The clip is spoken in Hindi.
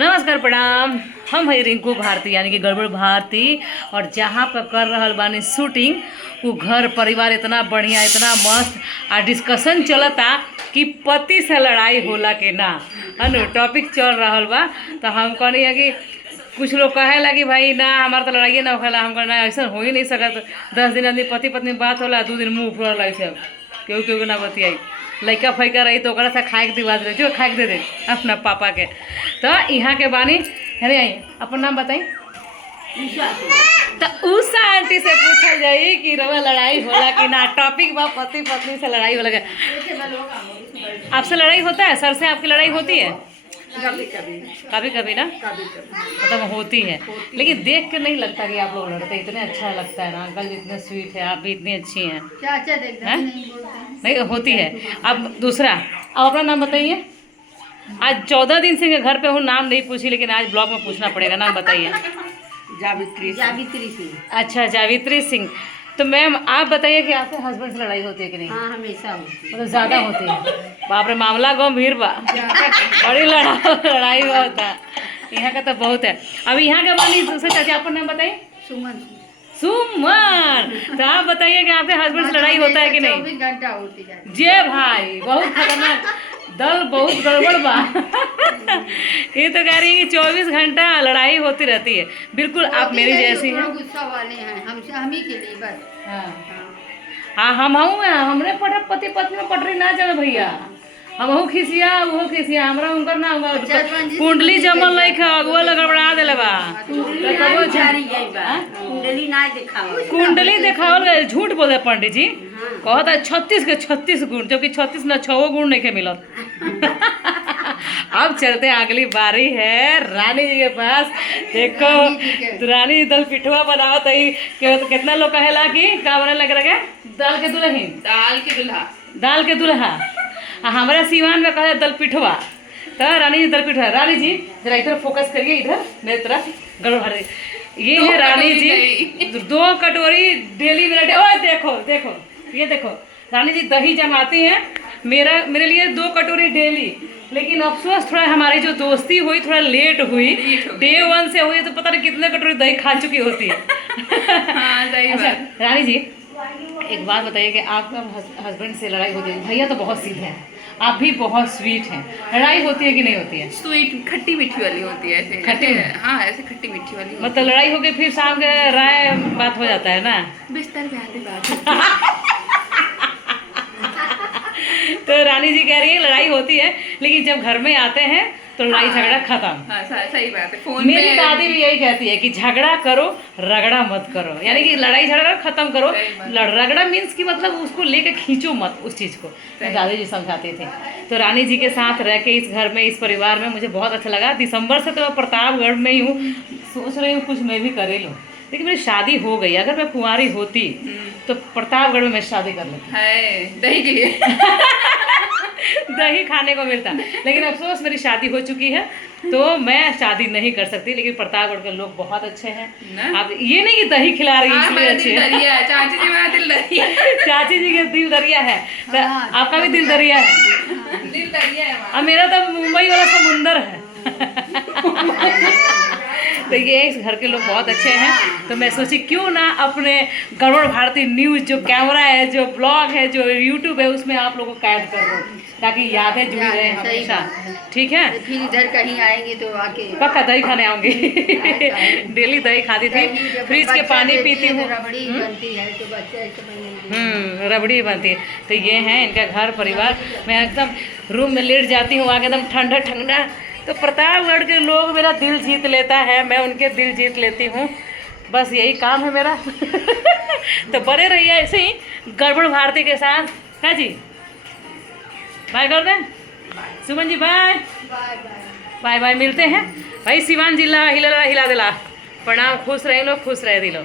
नमस्कार प्रणाम। हम है रिंकू भारती यानी कि गड़बड़ भारती और जहाँ पर कर रहल बानी शूटिंग वो घर परिवार इतना बढ़िया इतना मस्त आ डिस्कशन चलता कि पति से लड़ाई होला कि ना है टॉपिक चल रहल बा। तो हम कहनी है कि कुछ लोग कहे ला कि भाई ना हमारा तो लड़ाई ना होखेला। हम कहना ऐसा हो ही नहीं सकत। 10 दिन आदमी पति पत्नी बात होला 2 दिन मुँह फुल ऐसे केहू केहू ना बतियाई। लड़का फैका रही तो ओकरा से खाए के दिवा दे जो खाए के दे दे अपना पापा के। तो यहाँ के बानी अरे आई अपन नाम बताई। तो उषा आंटी से पूछल जाई कि रवा लड़ाई होला कि ना। टॉपिक बा पति पत्नी से लड़ाई होला। आपसे लड़ाई होता है? सर से आपकी लड़ाई होती है? कभी कभी ना मतलब होती है, लेकिन देख के नहीं लगता कि आप लोग लड़ते। इतने अच्छा लगता है ना। अंकल जी इतने स्वीट है, आप भी इतनी अच्छी हैं। नहीं होती है। अब दूसरा अब अपना नाम बताइए। आज 14 दिन से घर पे हूँ, नाम नहीं पूछी लेकिन आज ब्लॉग में पूछना पड़ेगा। नाम बताइए। जावित्री सिंह। अच्छा जावित्री सिंह। तो मैम आप बताइए कि आपके हस्बैंड से लड़ाई होती है कि नहीं? हाँ हमेशा होती है। मतलब ज़्यादा होती है? बाप रे मामला गंभीर बा। बड़ी लड़ाई होता है यहाँ का तो बहुत है। अब यहाँ का बानी दूसरे चाचा आपका नाम बताइए। सुमन। सुमन। तो आप बताइए कि आपके हस्बैंड से लड़ाई होता है कि नहीं? 24 घंटा होती है। जे भाई बहुत खतरनाक दल बहुत गड़बड़ बा। ये तो कह रही है कि 24 घंटा लड़ाई होती रहती है। बिल्कुल आप मेरी जैसी हैं। गुस्सा वाले हैं हमसे, हम ही के लिए बस। हाँ हम हमरे पति पत्नी में पटरी ना जावे भैया। हम खिसिया वो खिसिया हमरा उनकर ना कुंडली जमल नहीं खा अगुआ गड़बड़ा देले बा। कुंडली देखावल गए झूठ बोले पंडित जी। कहता है 36 के 36 गुण, जबकि 36 ना 6 गुण नहीं के मिलत। अब चलते अगली बारी है रानी जी के पास। देखो तो रानी जी दल पिठवा बनाओ तो कितना लोग कहेला कि का बने लग रहा है दाल के दुल्हन दाल के दूल्हा। हमारे सीवान में कहे दल पिठवा। तो रानी जी दल पिठवा। रानी जी जरा इधर फोकस करिए, इधर मेरी तरफ गड़बड़। ये है रानी जी 2 कटोरी डेली मेरा। ओए देखो देखो ये देखो रानी जी दही जमाती हैं मेरे लिए 2 कटोरी डेली। लेकिन अफसोस थोड़ा हमारी जो दोस्ती हुई थोड़ा लेट हुई। डे 1 से हुई तो पता नहीं कितने कटोरी दही खा चुकी होती है। हाँ, सही अच्छा बात। रानी जी एक बात बताइए कि आपका हस्बैंड से लड़ाई होती है? भैया तो बहुत सीधे हैं, आप भी बहुत स्वीट हैं। लड़ाई होती है कि नहीं होती है? स्वीट खट्टी मीठी वाली होती है ऐसे। खट्टी? हाँ ऐसे खट्टी मीठी वाली। मतलब लड़ाई हो गई फिर शाम के राय बात हो जाता है ना? बिस्तर पे आते बात। तो रानी जी कह रही है लड़ाई होती है लेकिन जब घर में आते हैं तो लड़ाई झगड़ा खत्म। हाँ सही बात है। फोन मेरी दादी भी यही कहती है कि झगड़ा करो रगड़ा मत करो, यानी कि लड़ाई झगड़ा खत्म करो। रगड़ा मीन्स कि मतलब उसको लेके खींचो मत उस चीज़ को। दादी जी समझाते थे। तो रानी जी के साथ रह के इस घर में इस परिवार में मुझे बहुत अच्छा लगा। दिसंबर से तो मैं प्रतापगढ़ में ही हूँ। सोच रही हूँ कुछ मैं भी करे लूँ, लेकिन मेरी शादी हो गई। अगर मैं कुंवारी होती तो प्रतापगढ़ में मैं शादी कर लेती है दही के लिए। दही खाने को मिलता, लेकिन अफसोस मेरी शादी हो चुकी है तो मैं शादी नहीं कर सकती। लेकिन प्रतापगढ़ के लोग बहुत अच्छे हैं। आप ये नहीं कि दही खिला रही है इसलिए अच्छे हैं। चाची जी मेरा दिल दरिया। चाची जी का दिल दरिया है तो आपका भी दिल दरिया है। दिल दरिया है। अब मेरा तो मुंबई वाला समुंदर है। तो ये इस घर के लोग बहुत अच्छे हैं। तो मैं सोची क्यों ना अपने गड़बड़ भारती न्यूज़ जो कैमरा है जो ब्लॉग है जो यूट्यूब है उसमें आप लोगों को कैद कर दो ताकि यादें जुड़ी रहे हमेशा। ठीक है फिर इधर कहीं आएंगे तो आके पक्का दही खाने आऊँगी। डेली दही खाती थी, फ्रिज के पानी पीती हूँ। रबड़ी बनती है तो बच्चे रबड़ी बनती है। तो ये है इनका घर परिवार। मैं एकदम रूम में लेट जाती हूँ आगे एकदम ठंडा ठंडा। तो प्रतापगढ़ के लोग मेरा दिल जीत लेता है, मैं उनके दिल जीत लेती हूँ। बस यही काम है मेरा। तो बने रहिए ऐसे ही गड़बड़ भारती के साथ। है जी बाय कर दें। Suman ji bye bye bye. मिलते हैं भाई। सिवान जिला हिला दिला प्रणाम। खुश रहे लोग, खुश रहे दिलो।